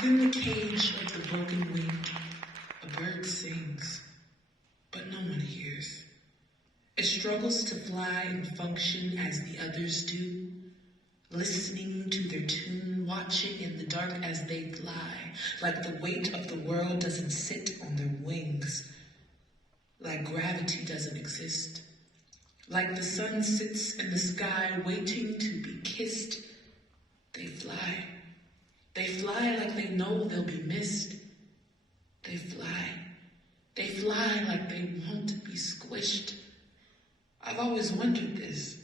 Within the cage of the broken wing, a bird sings, but no one hears. It struggles to fly and function as the others do, listening to their tune, watching in the dark as they fly, like the weight of the world doesn't sit on their wings, like gravity doesn't exist, like the sun sits in the sky waiting to be kissed. They fly. They fly like they know they'll be missed. They fly. They fly like they won't be squished. I've always wondered this.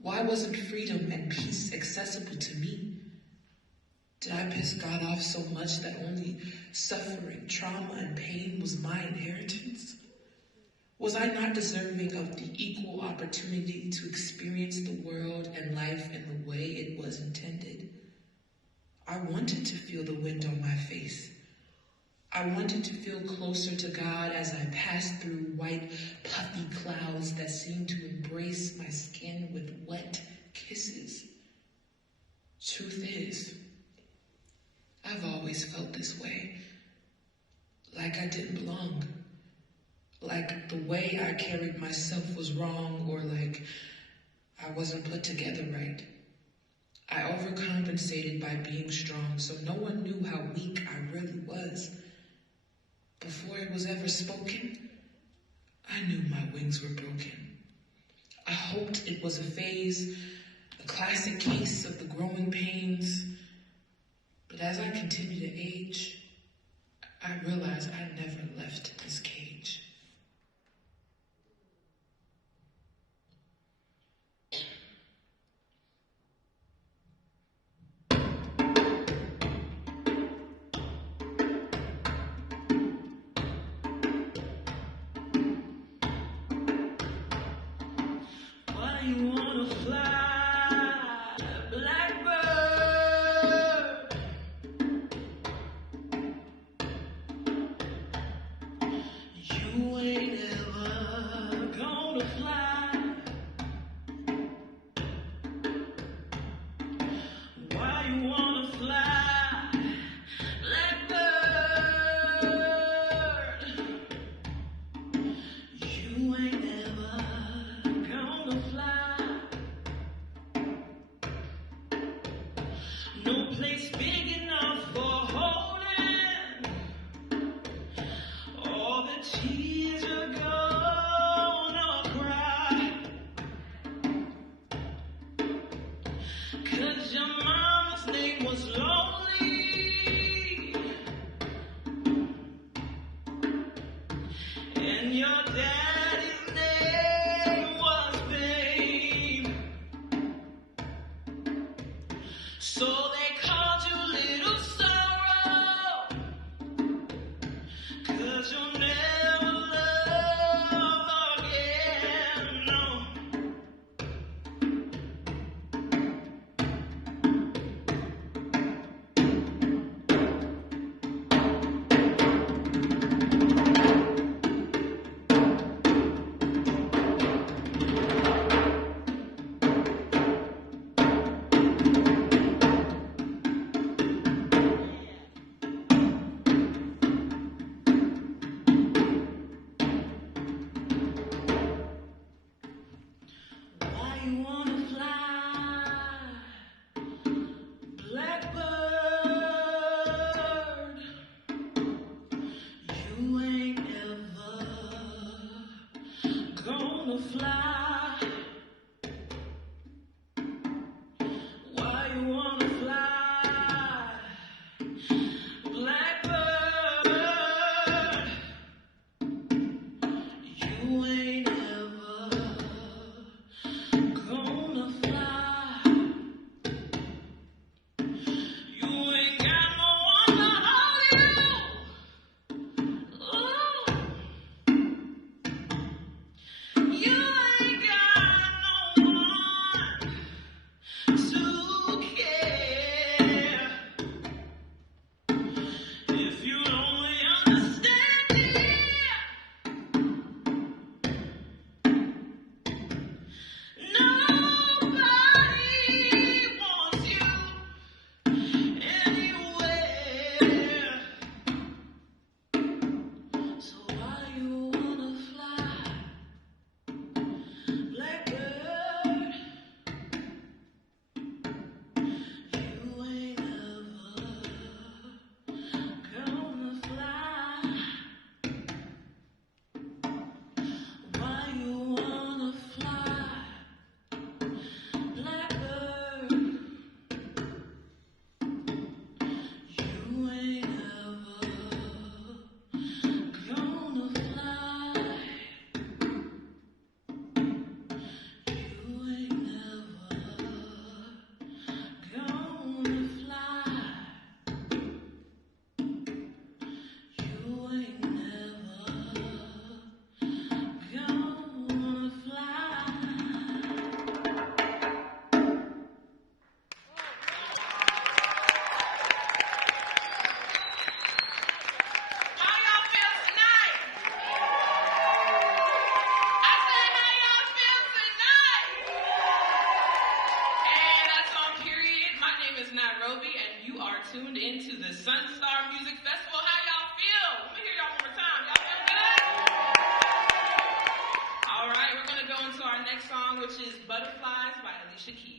Why wasn't freedom and peace accessible to me? Did I piss God off so much that only suffering, trauma, and pain was my inheritance? Was I not deserving of the equal opportunity to experience the world and life in the way it was intended? I wanted to feel the wind on my face. I wanted to feel closer to God as I passed through white, puffy clouds that seemed to embrace my skin with wet kisses. Truth is, I've always felt this way, like I didn't belong, like the way I carried myself was wrong, or like I wasn't put together right. I overcompensated by being strong, so no one knew how weak I really was. Before it was ever spoken, I knew my wings were broken. I hoped it was a phase, a classic case of the growing pains. But as I continued to age, I realized I never left this cage. You wanna fly, blackbird? You ain't ever gonna fly. Why you wanna fly, blackbird? You ain't ever gonna fly. No place big enough for holding all the tears you're gonna cry. 'Cause your mama's name was lonely and your daddy's name was Fame. So they called you Little Sorrow, 'cause you'll never love again, no. Why you wanna fly, blackbird? You ain't ever gonna fly. Why you wanna fly, blackbird? You ain't ever gonna fly. You ain't got no one to hold you. Ooh. You ain't got no one to care. If you only understand it, song, which is Butterflies by Alicia Keys.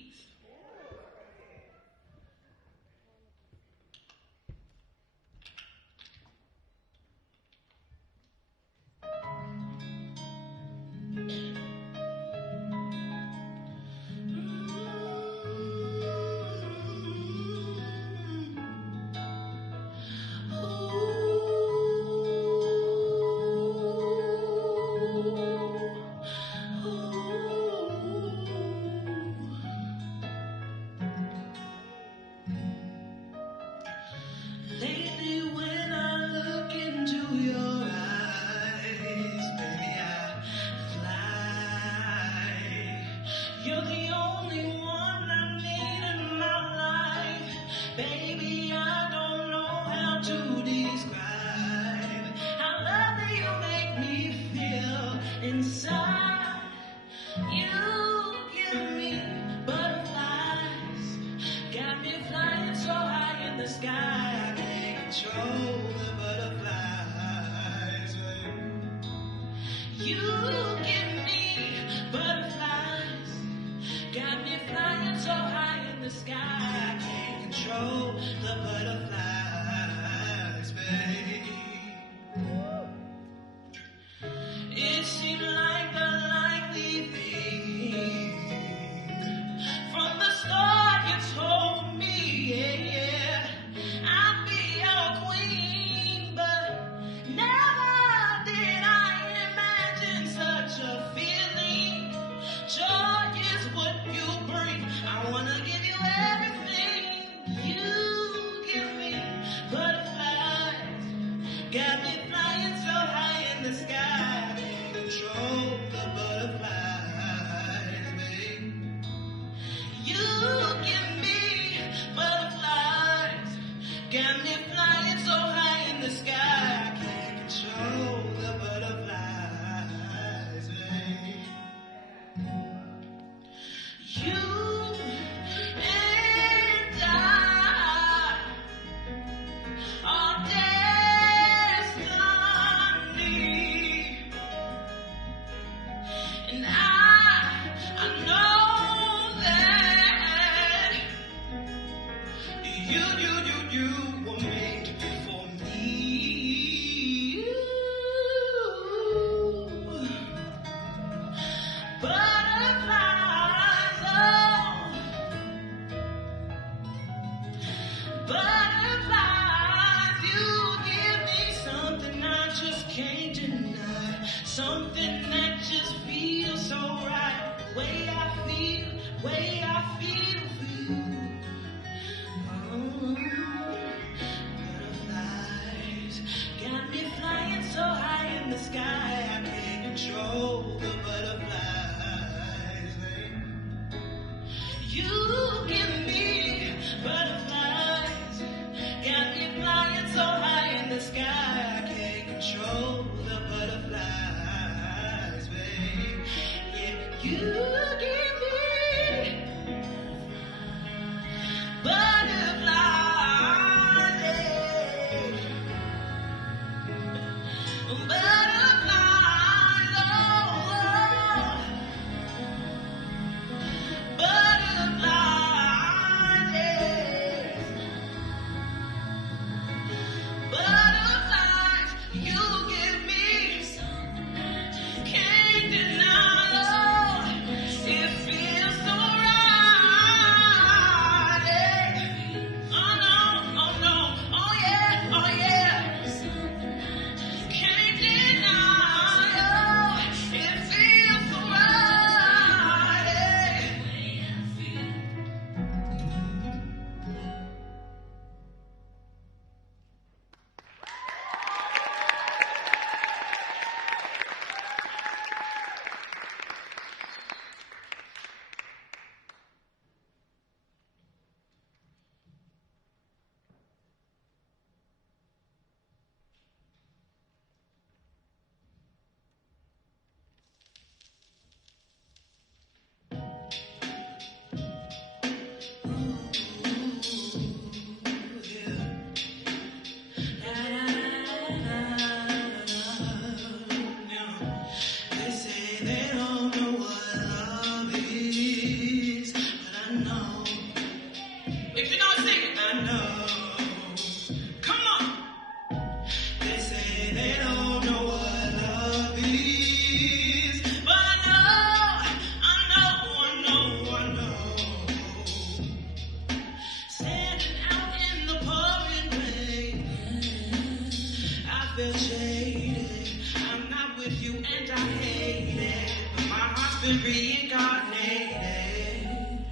reincarnated.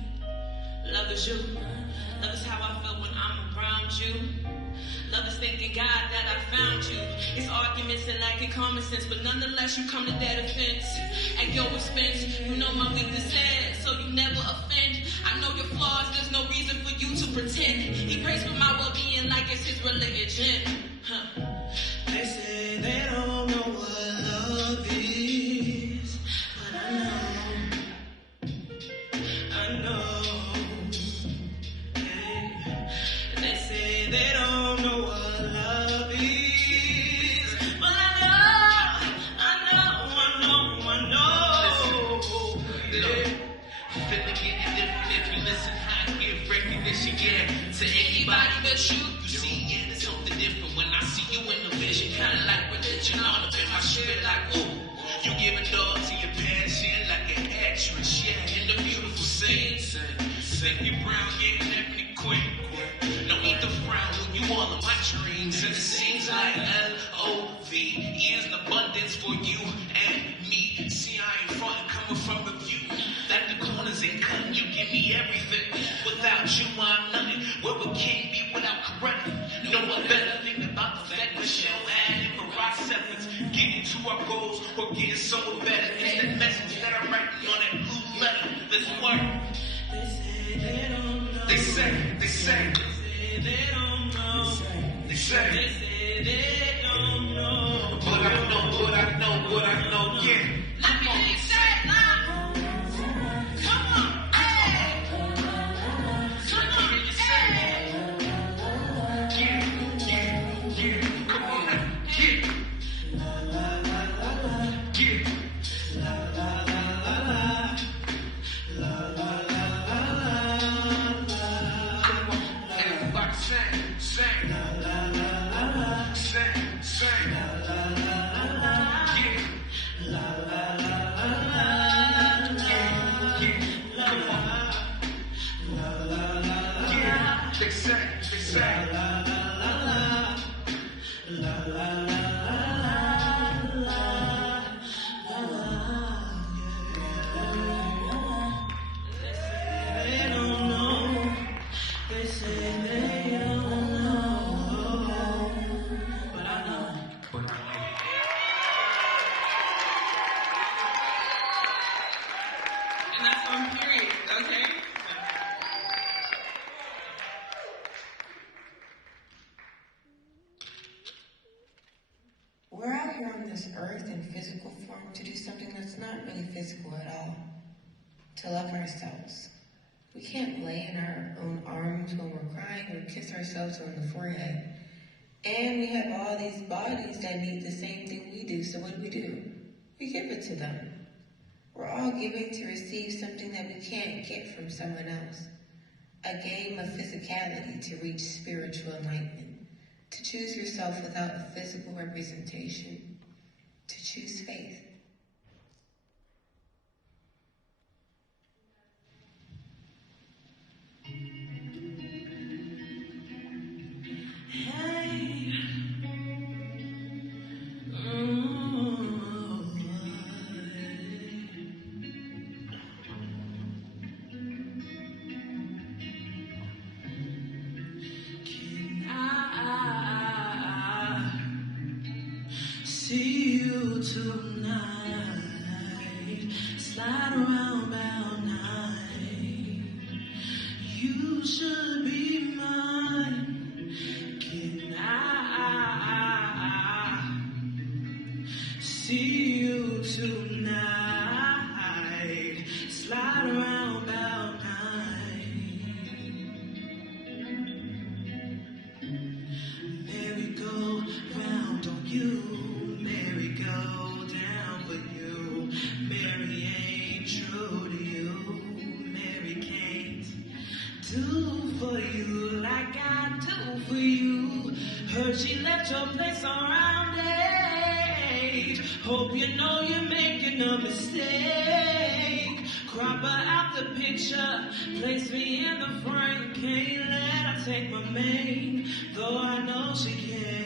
Love is you. Love is how I feel when I'm around you. Love is thanking God that I found you. It's arguments and lacking common sense, but nonetheless you come to that offense. At your expense, you know my weakness is, so you never offend. I know your flaws, there's no reason for you to pretend. He prays for my well-being like it's his religion. They say they don't know what love is, but I know. They say they don't know what love is, but I know. Feeling getting different if you listen, I give recognition, yeah, to anybody but you. You see, yeah, there's something different when I see you in the vision, kinda like religion, all up in my spirit, like, ooh, you giving dog to your passion like an actress, yeah, in the beautiful scene. Sing you brown, yeah, and every queen. No need to frown when you all of my dreams, and it seems like L-O-V is an abundance for you and me. See, I ain't frontin' coming from a view that the corners ain't cutting. You give me everything. Without you, I'm nothing. Where would king be without correcting? No one better thing about the fact that she'll add in for our seconds. Getting to our goals or getting somewhere better. It's that message that I'm writing on that blue letter. Let's work. They say they don't know. They say they don't know. They say they don't know. But I know, yeah. Let me hear you say it loud. Come on, hey. Come on, hey. Yeah. Come on, yeah. Yeah. We're out here on this earth in physical form to do something that's not really physical at all. To love ourselves. We can't lay in our own arms when we're crying or kiss ourselves on the forehead. And we have all these bodies that need the same thing we do, so what do? We give it to them. We're all giving to receive something that we can't get from someone else. A game of physicality to reach spiritual enlightenment. To choose yourself without a physical representation. To choose faith. See you tonight, slide around about night. You should be mine. Can I see you tonight, slide around about night. Merry go round on you. Mary go down for you. Mary ain't true to you. Mary can't do for you like I do for you. Heard she left your place around 8. Hope you know you're making a mistake. Crop her out the picture, place me in the front. Can't let her take my main, though I know she can.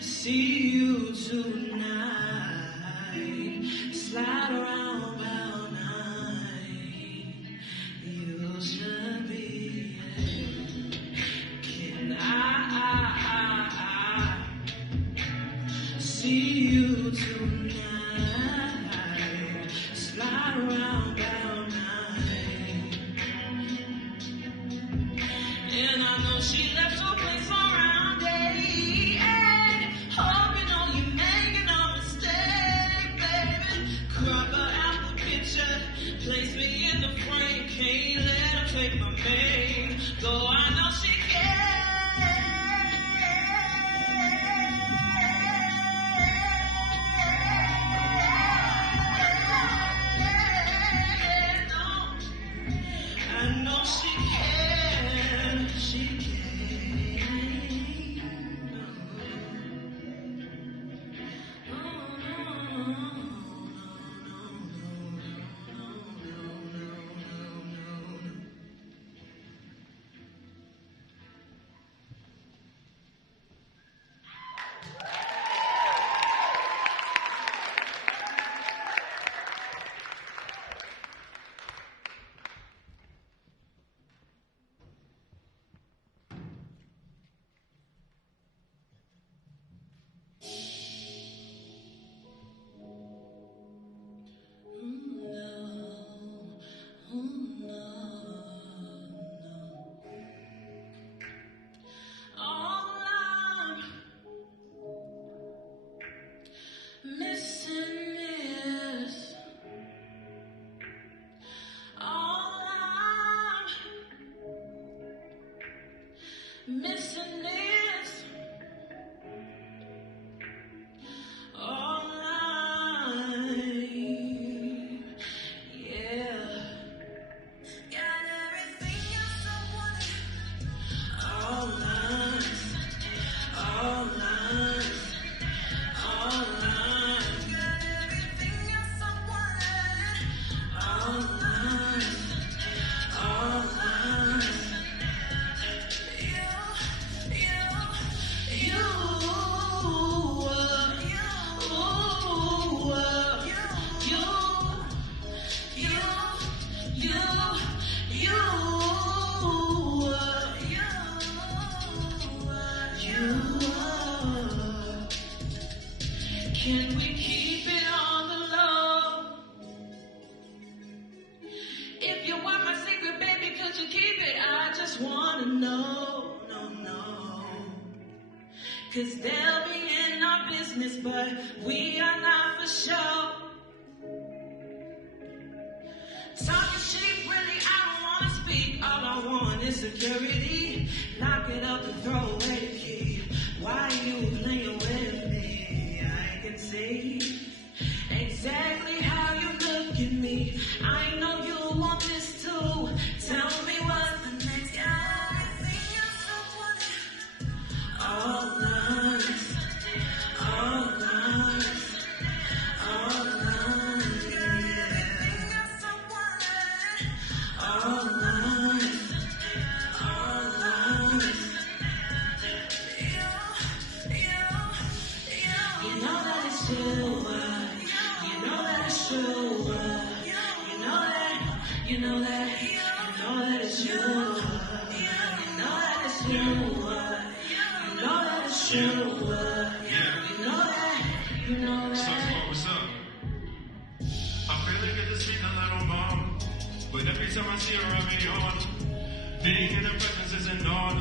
See see you tonight. Slide around about 9. You should be. Can I see you tonight? Slide around about 9. And I know she left her place around 8. Hoping on you making a mistake, baby. Crop her out the picture, place me in the frame. Can't let her take my name, though I know she can. I know she can. She can. Missing this, all life, yeah. Got everything else I wanted, all life, all life, all life. Got everything else I wanted, all life, all life. Can we keep it on the low? If you want my secret, baby, could you keep it? I just wanna know, no. 'Cause they'll be in our business, but we are not for sure. Talking shit, really, I don't wanna speak. All I want is security. Lock it up and throw away the key. Why you playing with me? I can see exactly how you look at me. I know you want this too. Tell me what's the next thing you're so wanted. All night, all night, all night, yeah. All night, all night. You know that it's true. You know that it's true. You know that. You know that. You know that it's true. You know that it's true. You know that it's true. You know that. You know that. What's up? I feel like it just means a little more. But every time I see her, I'm on. Being in her presence isn't on.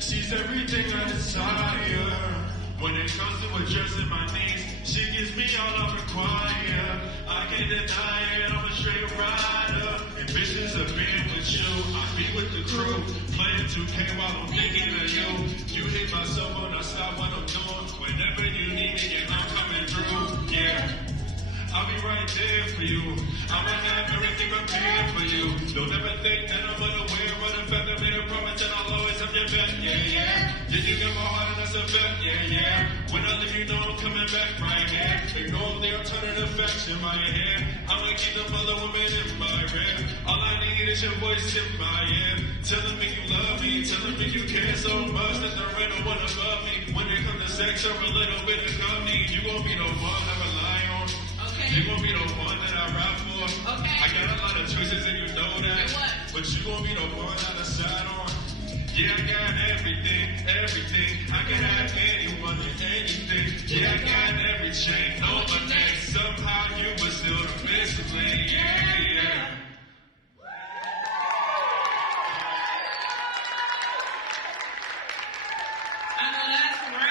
She's everything I desire. When it comes to addressing my needs, she gives me all I require. I can't deny it, I'm a straight rider. Ambitions of being with you, I be with the crew. Playing 2K while I'm thinking of you. You hit my cell phone, I stop what I'm doing. Whenever you need me, and I'm coming through, yeah. I'll be right there for you. I'ma have everything prepared for you. Don't ever think that I'm unaware of the fact I made a promise that I'll always have your back, yeah. Did you get my heart and that's a fact, yeah. When I leave, you know I'm coming back right here. Ignore the alternative facts in my head. I'ma keep the mother woman in my rear. All I need is your voice in my ear. Telling me you love me, telling me you care so much that there ain't no one above me. When it comes to sex, turn a little bit of company. You gon' be the one I rely on. Okay. You gon' be the one that I rap for. Okay. I got a lot of choices and you know that. And what? But you gon' be the one I decide on. Yeah, I got everything, everything. I can have anyone and anything. Yeah, I got every chain on my neck. Somehow you were still the missing link. Yeah. I know that's right.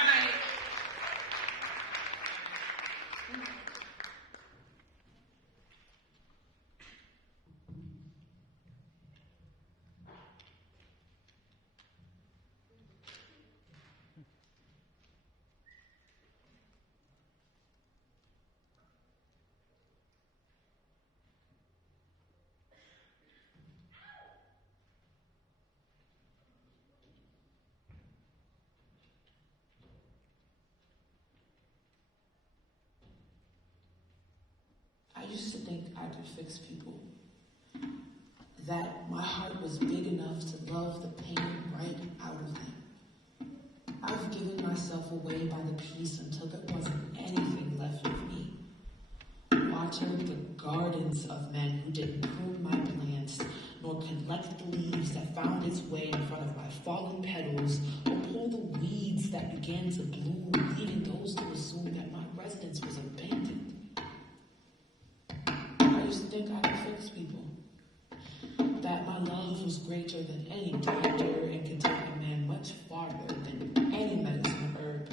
I used to think I could fix people. That my heart was big enough to love the pain right out of them. I've given myself away by the piece until there wasn't anything left of me. Watered the gardens of men who didn't prune my plants, nor collect the leaves that found its way in front of my fallen petals, or pull the weeds that began to bloom, leaving those to assume that my residence was abandoned. I used to think I could fix people. That my love was greater than any doctor and could take a man much farther than any medicine herb.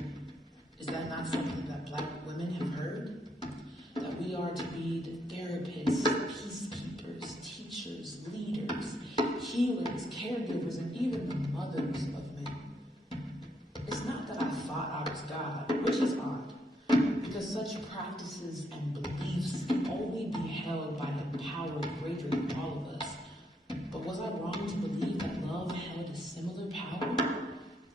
Is that not something that Black women have heard? That we are to be the therapists, peacekeepers, teachers, leaders, healers, caregivers, and even the mothers of men. It's not that I thought I was God, which is odd, because such practices and beliefs can only be held by a power greater than all of us. But was I wrong to believe that love held a similar power?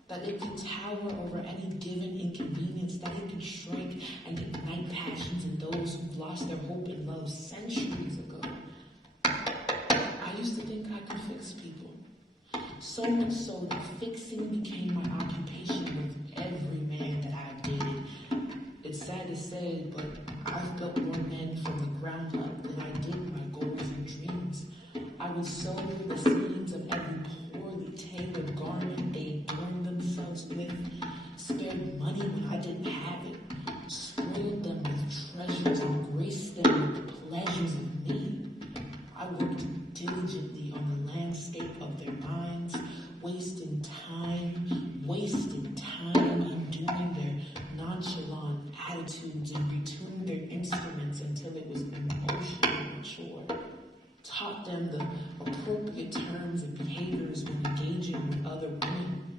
That it could tower over any given inconvenience, that it could shrink and ignite passions in those who've lost their hope in love centuries ago? I used to think I could fix people. So much so that fixing became my occupation with every man that I've dated. It's sad to say, but I've built more men from the ground up than I did my goals and dreams. I would sow the seeds of every poorly tailored garment they adorned themselves with, spared money when I didn't have it, spoiled them with treasures and graced them with the pleasures of me. I worked diligently on the landscape of their minds, wasted time undoing their nonchalant attitudes and retuning their instruments until it was emotionally mature. Taught them the appropriate terms and behaviors when engaging with other women.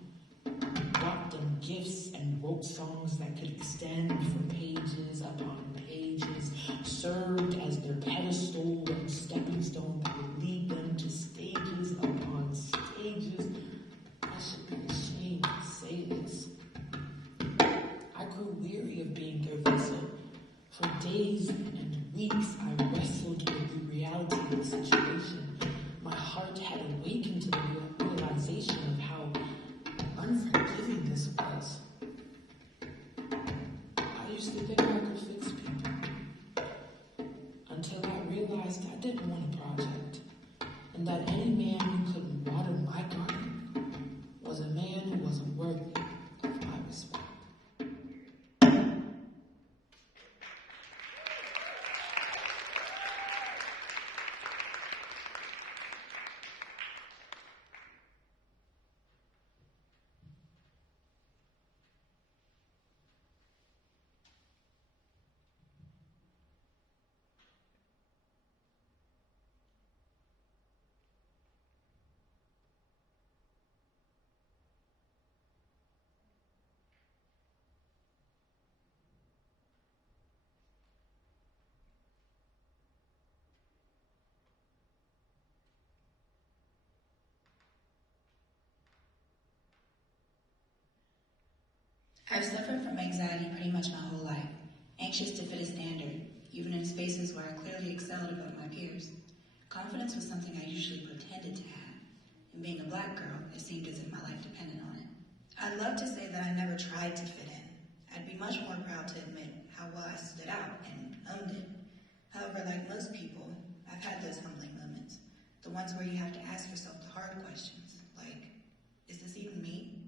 Brought them gifts and wrote songs that could extend for pages upon pages, served as their pedestal and stepping stone that would lead them to stages upon stages. I should be ashamed to say this. I grew weary of being their vessel. For days and weeks I wrestled with the reality of the situation. My heart had awakened to the realization of how unforgiving this was. I used to think I could fix people. Until I realized I didn't want a project. And that any man who couldn't water my garden was a man who wasn't worthy of my respect. I've suffered from anxiety pretty much my whole life, anxious to fit a standard, even in spaces where I clearly excelled above my peers. Confidence was something I usually pretended to have, and being a Black girl, it seemed as if my life depended on it. I'd love to say that I never tried to fit in. I'd be much more proud to admit how well I stood out and owned it. However, like most people, I've had those humbling moments. The ones where you have to ask yourself the hard questions, like, is this even me?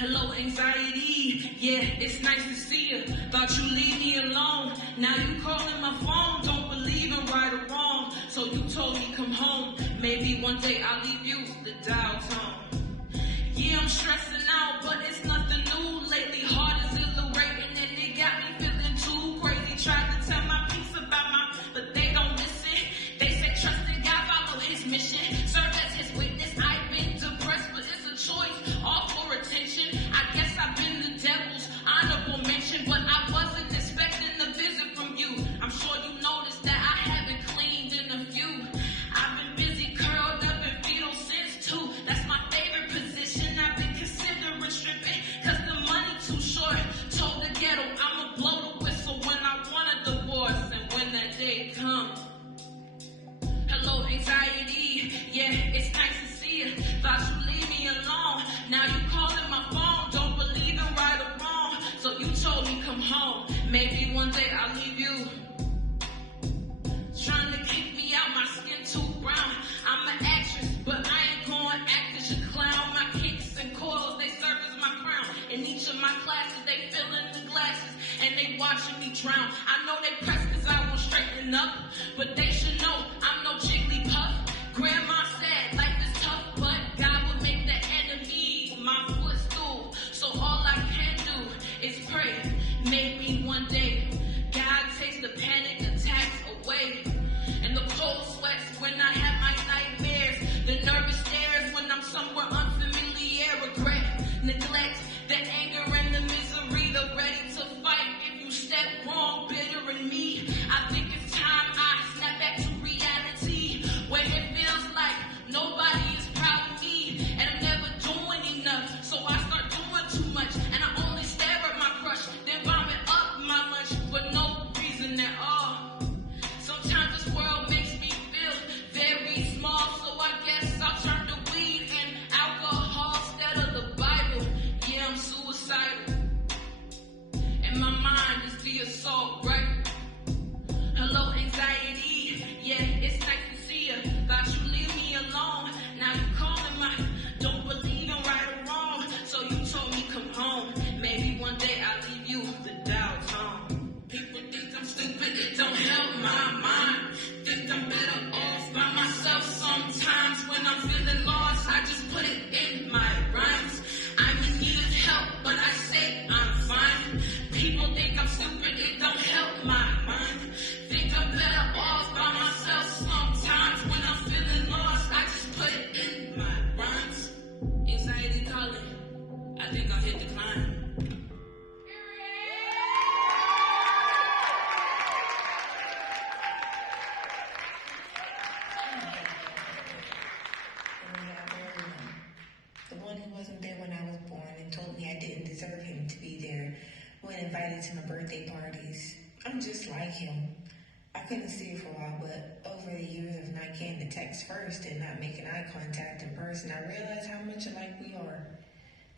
Hello, anxiety. Yeah, it's nice to see you. Thought you leave me alone. Now you calling my phone. Don't believe in right or wrong. So you told me come home. Maybe one day I'll leave you the dial tone. Yeah, I'm stressing out, but it's nothing new lately. Heart is exhilarating and it got me feeling too crazy. Tried to tell my piece about my, but they don't listen. They say trust in God, follow his mission. Serve as his witness. I've been depressed, but it's a choice. All for attention. I guess I've been the devil's honorable mention, but I wasn't expecting a visit from you. I'm sure you noticed that I haven't cleaned in a few. I've been busy curled up in fetal since too. That's my favorite position. I've been considering stripping, cause the money too short. Told the ghetto I'ma blow the whistle when I want a divorce, and when that day comes. Hello, anxiety. Yeah, it's nice to see you. Thought you leave me alone. Now you calling my phone. Don't believe in right or wrong. So you told me come home. Maybe one day I'll leave you. Trying to kick me out, my skin too brown. I'm an actress, but I ain't going act as your clown. My kicks and coils, they serve as my crown. In each of my classes, they fill in the glasses and they watching me drown. I know they press cause I won't straighten up, but they should know I'm no Jigglypuff. Grandma said life is tough, but God will make the enemy my footstool. So all I can do is pray. Maybe one day God takes the panic attacks away, and the cold sweats when I have my nightmares, the nervous stares when I'm somewhere unfamiliar, regret, neglect, the anger and the misery, the ready to fight if you step wrong, bitter in me. I think it's time I snap back to reality, where it feels like nobody is proud of me, and I'm never doing enough, so I start doing too much, and I only stare at my crush, then vomit up my lunch for no reason at all. Sometimes this world makes me feel very small, so I guess I'll turn to weed and alcohol instead of the Bible. Yeah, I'm suicidal, and my mind is the assault rifle. Hello, anxiety. Yeah, it's nice to see you. Thought you leave me alone. Now you calling my, don't believe in right or wrong. So you told me come home. Maybe one day I'll leave you the dial tone. People think I'm stupid, it don't help my mind. Think I'm better off by myself sometimes. When I'm feeling lost, I just put it in my rhymes. I'm in need of help, but I say I'm fine. People think I'm stupid, it don't help my mind. Think I'm better off by myself sometimes. When I'm feeling lost, I just put it in my rhymes. Anxiety calling, I think I'll hit decline. The one who wasn't there when I was born and told me I didn't deserve him to be there when invited to my birthday parties. I'm just like him. I couldn't see it for a while, but over the years of not getting the text first and not making eye contact in person, I realized how much alike we are.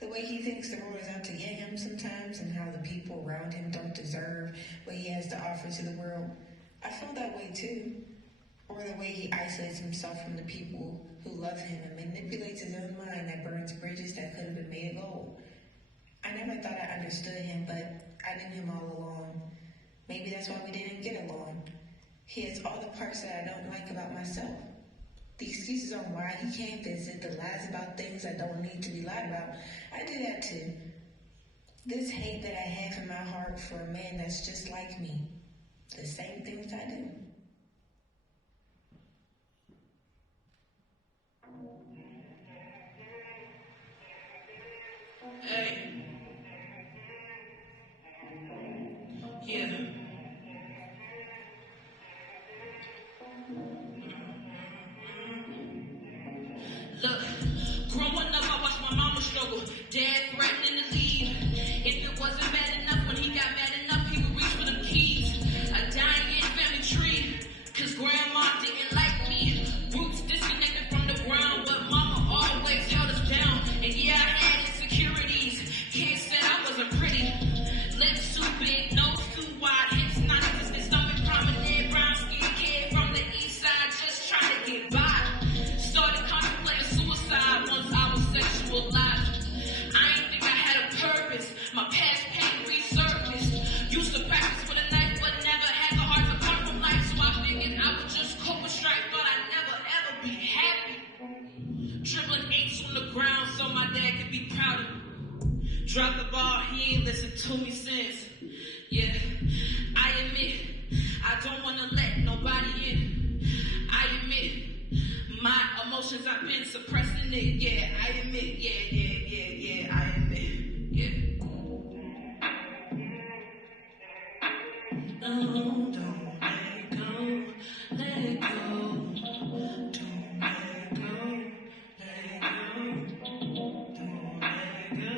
The way he thinks the world is out to get him sometimes, and how the people around him don't deserve what he has to offer to the world. I feel that way too. Or the way he isolates himself from the people who love him and manipulates his own mind that burns bridges that could have been made of gold. I never thought I understood him, but I knew him all along. Maybe that's why we didn't get along. He has all the parts that I don't like about myself. The excuses on why he can't visit, the lies about things that don't need to be lied about. I do that too. This hate that I have in my heart for a man that's just like me. The same things I do. Hey. Yeah. Look, growing up, I watched my mama struggle. Dad threatening to leave. If it wasn't bad enough, when he got mad enough, he would reach for them keys. A dying family tree, cause grandma didn't like me. Roots disconnected from the ground, but mama always held us down. And yeah, I had insecurities. Kids said I wasn't pretty. Lips too big, nose too wide, hips non-existent, stomach prominent, brown skin kid from the east side, just trying to get by. Started contemplating suicide once I was sexualized. I ain't think I had Drop the ball, he ain't listened to me since. Yeah, I admit, I don't wanna let nobody in. I admit, my emotions, I've been suppressing it. Yeah, I admit, yeah, I admit, yeah. No, don't let go, let it go. Don't let go, let it go. Don't let go.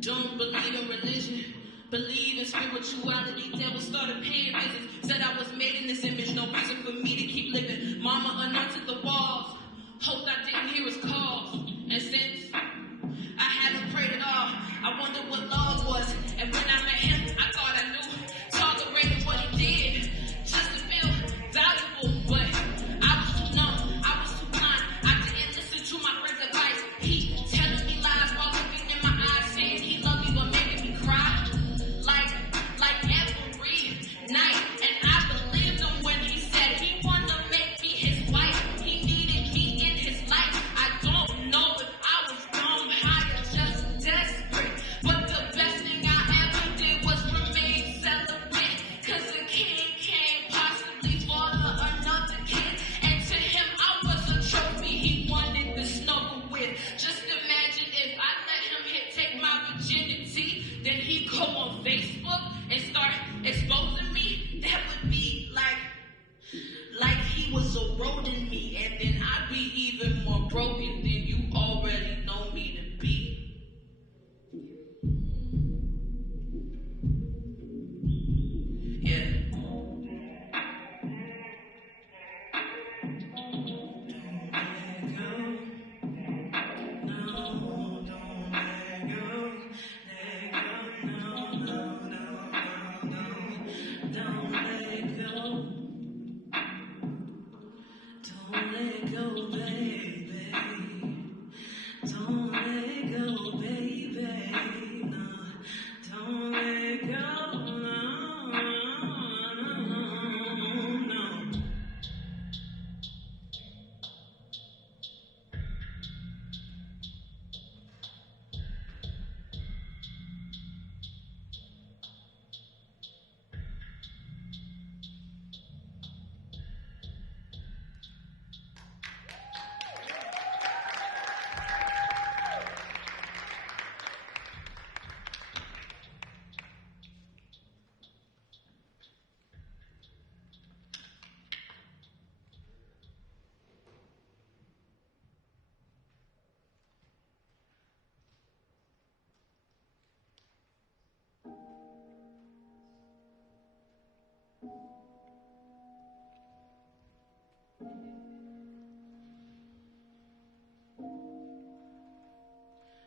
Don't believe in religion, believe in spirituality. Devil started paying visits, said I was made in this image. No reason for me to keep living. Mama anointed the walls, hoped I didn't hear his calls. And since I haven't prayed at all, I wondered what love was. And when I met him, I thought I knew. Tolerated what he did, just to feel valuable. But I was too numb, I was too blind. I didn't listen to my friend's advice. He telling me lies while looking in my eyes, saying he loved me but making me cry. Like every night. And I believed him when he said he wanted to make me his wife. He needed me in his life. I don't know if I was dumb, high, or just desperate. But the best thing I ever did was remain celibate. Cause a king can't possibly father another kid. And to him I was a trophy he wanted to snuggle with. Just imagine if I let him take my virginity, then he'd go on Facebook and start exposing me. That would be like he was eroding me, and then I'd be even more broken than you already know me to be. Yeah.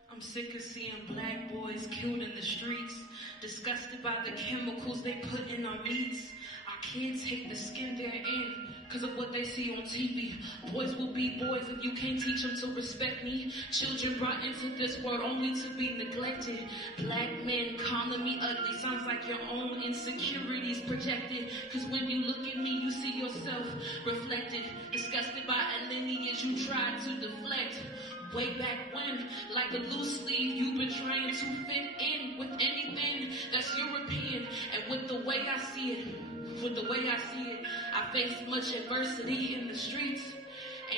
I'm sick of seeing black boys killed in the streets, disgusted by the chemicals they put in our meats. Our kids hate the skin they're in because of what they see on TV. Boys will be boys if you can't teach them to respect me. Children brought into this world only to be neglected. Black men calling me ugly sounds like your own insecurities projected. Because when you look at me, you see yourself reflected. Disgusted by a lineage you tried to deflect. Way back when, like a loose sleeve, you've been trying to fit in with anything that's European. And with the way I see it, I face much adversity in the streets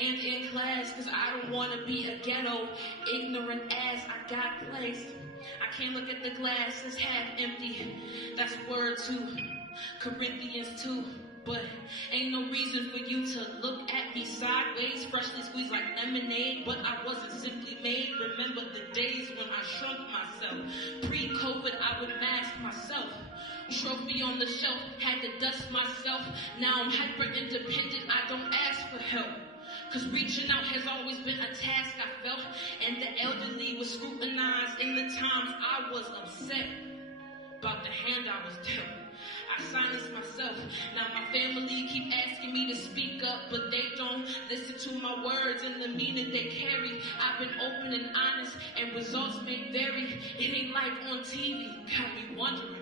and in class, cause I don't wanna be a ghetto, ignorant ass I got placed. I can't look at the glass as half empty. That's word to Corinthians 2. But ain't no reason for you to look at me sideways, freshly squeezed like lemonade, but I wasn't simply made. Remember the days when I shrunk myself. Pre-COVID, I would mask myself. Trophy on the shelf, had to dust myself. Now I'm hyper-independent, I don't ask for help. Cause reaching out has always been a task I felt. And the elderly was scrutinized in the times I was upset about the hand I was dealt. I silenced myself. Now my family keep asking me to speak up, but they don't listen to my words and the meaning they carry. I've been open and honest, and results may vary. It ain't like on TV. Got me wondering,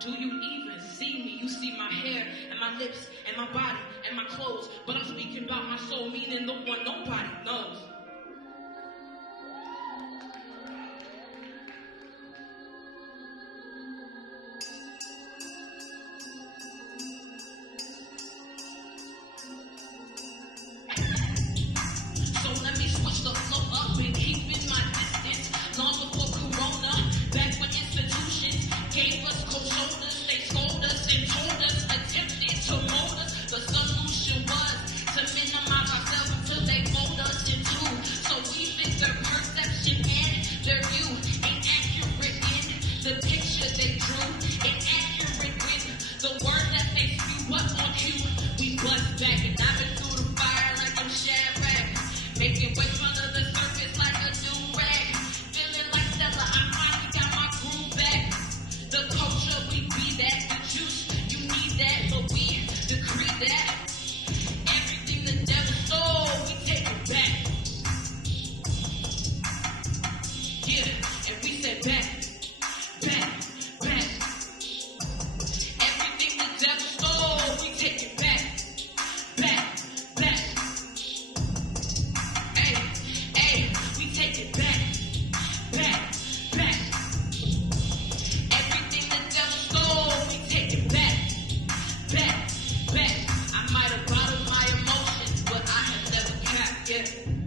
do you even see me? You see my hair and my lips and my body and my clothes, but I'm speaking about my soul, meaning the one nobody knows. Making waves under the surface like a do-rag. Feeling like Stella, I finally got my groove back. The culture, we be that. The juice, you need that. But we decree that. Everything the devil stole, we take it back. Yeah, and we said back, back, back. Everything the devil stole, we take it back, back, back. Hey, hey, we take it back, back, back. Everything the devil stole, we take it back, back, back. I might have bottled my emotions, but I have never capped yet.